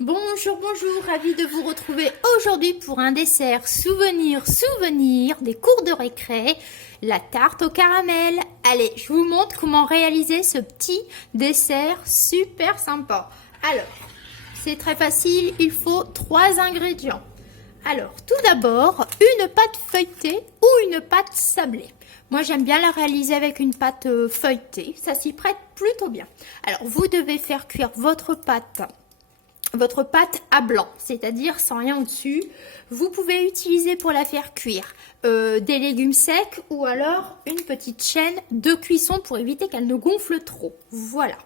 Bonjour, bonjour, ravie de vous retrouver aujourd'hui pour un dessert souvenir des cours de récré, la tarte au caramel. Allez, je vous montre comment réaliser ce petit dessert super sympa. Alors, c'est très facile, il faut 3 ingrédients. Alors, tout d'abord, une pâte feuilletée ou une pâte sablée. Moi, j'aime bien la réaliser avec une pâte feuilletée, ça s'y prête plutôt bien. Alors, vous devez faire cuire votre pâte à blanc, c'est-à-dire sans rien au-dessus. Vous pouvez utiliser pour la faire cuire des légumes secs ou alors une petite chaîne de cuisson pour éviter qu'elle ne gonfle trop. Voilà.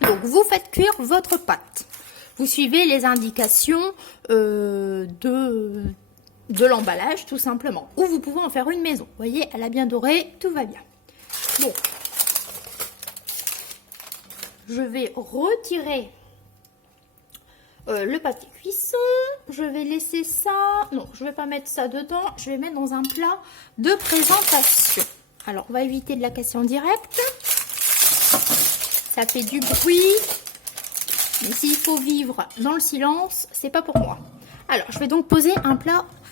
Donc vous faites cuire votre pâte. Vous suivez les indications de l'emballage tout simplement. Ou vous pouvez en faire une maison. Vous voyez, elle a bien doré, tout va bien. Bon. Je vais retirer le papier cuisson, je vais laisser ça, non je vais pas mettre ça dedans, je vais mettre dans un plat de présentation. Alors on va éviter de la casser en direct, ça fait du bruit, mais s'il faut vivre dans le silence, c'est pas pour moi. Alors je vais donc poser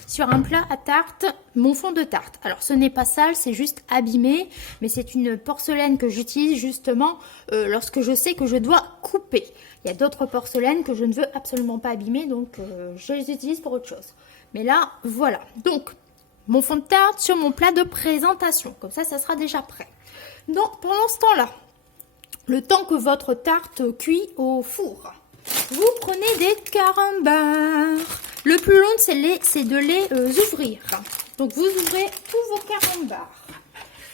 sur un plat à tarte mon fond de tarte. Alors ce n'est pas sale, c'est juste abîmé, mais c'est une porcelaine que j'utilise justement lorsque je sais que je dois couper. Il y a d'autres porcelaines que je ne veux absolument pas abîmer, donc je les utilise pour autre chose. Mais là, voilà. Donc, mon fond de tarte sur mon plat de présentation. Comme ça sera déjà prêt. Donc, pendant ce temps-là, le temps que votre tarte cuit au four, vous prenez des carambars. Le plus long, c'est de les ouvrir. Donc, vous ouvrez tous vos carambars.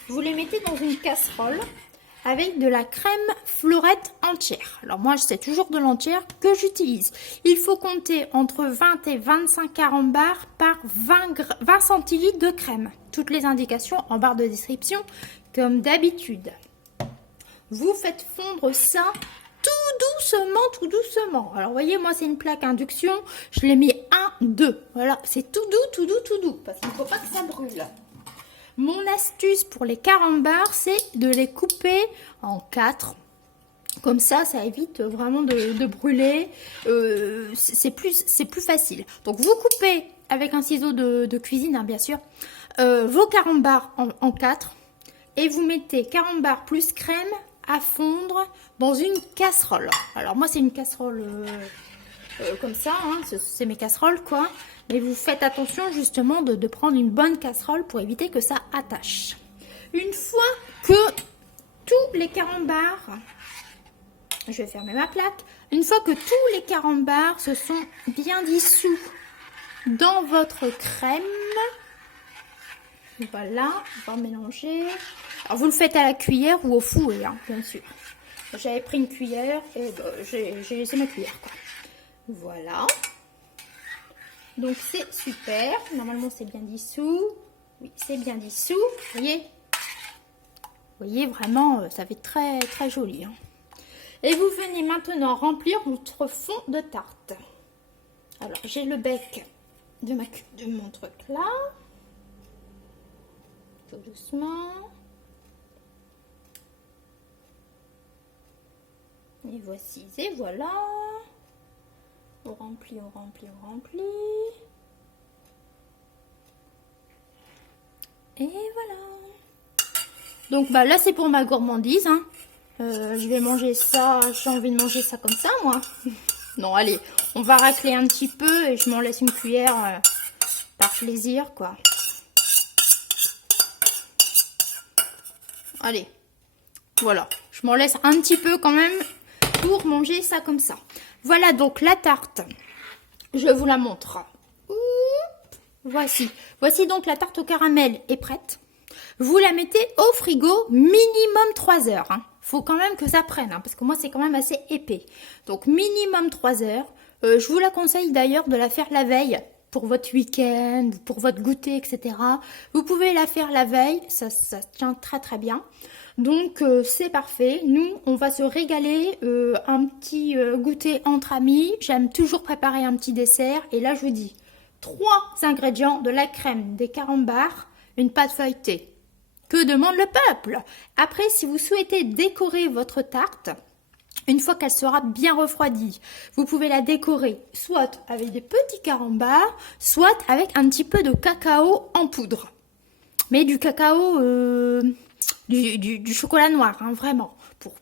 Vous les mettez dans une casserole avec de la crème fleurette entière. Alors moi, c'est toujours de l'entière que j'utilise. Il faut compter entre 20 et 25 carambars par 20 centilitres de crème. Toutes les indications en barre de description, comme d'habitude. Vous faites fondre ça tout doucement. Alors, vous voyez, moi, c'est une plaque induction. Je l'ai mis 1, 2. Voilà, c'est tout doux, parce qu'il ne faut pas que ça brûle. Mon astuce pour les carambars, c'est de les couper en 4. Comme ça, ça évite vraiment de brûler. C'est plus facile. Donc, vous coupez avec un ciseau de cuisine, hein, bien sûr, vos carambars en 4. Et vous mettez carambars plus crème à fondre dans une casserole. Alors, moi, c'est une casserole comme ça. Hein, c'est mes casseroles, quoi. Mais vous faites attention justement de prendre une bonne casserole pour éviter que ça attache. Une fois que tous les carambars, je vais fermer ma plaque, une fois que tous les carambars se sont bien dissous dans votre crème, voilà, on va mélanger. Alors vous le faites à la cuillère ou au fouet, hein, bien sûr. J'avais pris une cuillère et j'ai laissé ma cuillère, quoi. Voilà. Donc c'est super, normalement c'est bien dissous, oui c'est bien dissous, vous voyez vraiment ça fait très très joli. Hein. Et vous venez maintenant remplir votre fond de tarte. Alors j'ai le bec de mon truc là, tout doucement. Et voici, et voilà. On remplit. Et voilà. Donc bah là c'est pour ma gourmandise. Hein. Je vais manger ça. J'ai envie de manger ça comme ça moi. Non allez, on va racler un petit peu et je m'en laisse une cuillère par plaisir quoi. Allez, voilà. Je m'en laisse un petit peu quand même pour manger ça comme ça. Voilà donc la tarte, je vous la montre. Voici donc la tarte au caramel est prête. Vous la mettez au frigo minimum 3 heures. Hein. Faut quand même que ça prenne, hein, parce que moi c'est quand même assez épais. Donc minimum 3 heures. Je vous la conseille d'ailleurs de la faire la veille pour votre week-end, pour votre goûter, etc. Vous pouvez la faire la veille, ça tient très très bien. Donc c'est parfait, nous on va se régaler, un petit goûter entre amis, j'aime toujours préparer un petit dessert et là je vous dis 3 ingrédients, de la crème, des carambars, une pâte feuilletée. Que demande le peuple? Après si vous souhaitez décorer votre tarte, Une fois qu'elle sera bien refroidie, vous pouvez la décorer soit avec des petits carambars, soit avec un petit peu de cacao en poudre. Mais du cacao, du chocolat noir, hein, vraiment,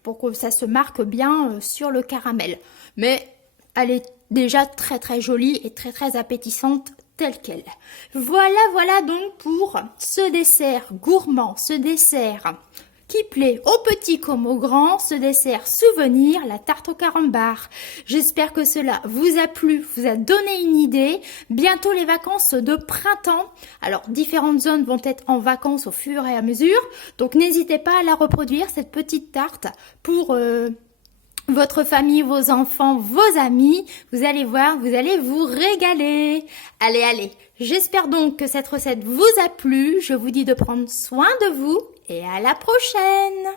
pour que ça se marque bien sur le caramel. Mais elle est déjà très très jolie et très très appétissante telle qu'elle. Voilà donc pour ce dessert gourmand, ce dessert qui plaît aux petits comme aux grands, ce dessert souvenir, la tarte au carambar. J'espère que cela vous a plu, vous a donné une idée. Bientôt les vacances de printemps. Alors, différentes zones vont être en vacances au fur et à mesure. Donc, n'hésitez pas à la reproduire, cette petite tarte, pour votre famille, vos enfants, vos amis. Vous allez voir, vous allez vous régaler. Allez. J'espère donc que cette recette vous a plu. Je vous dis de prendre soin de vous et à la prochaine.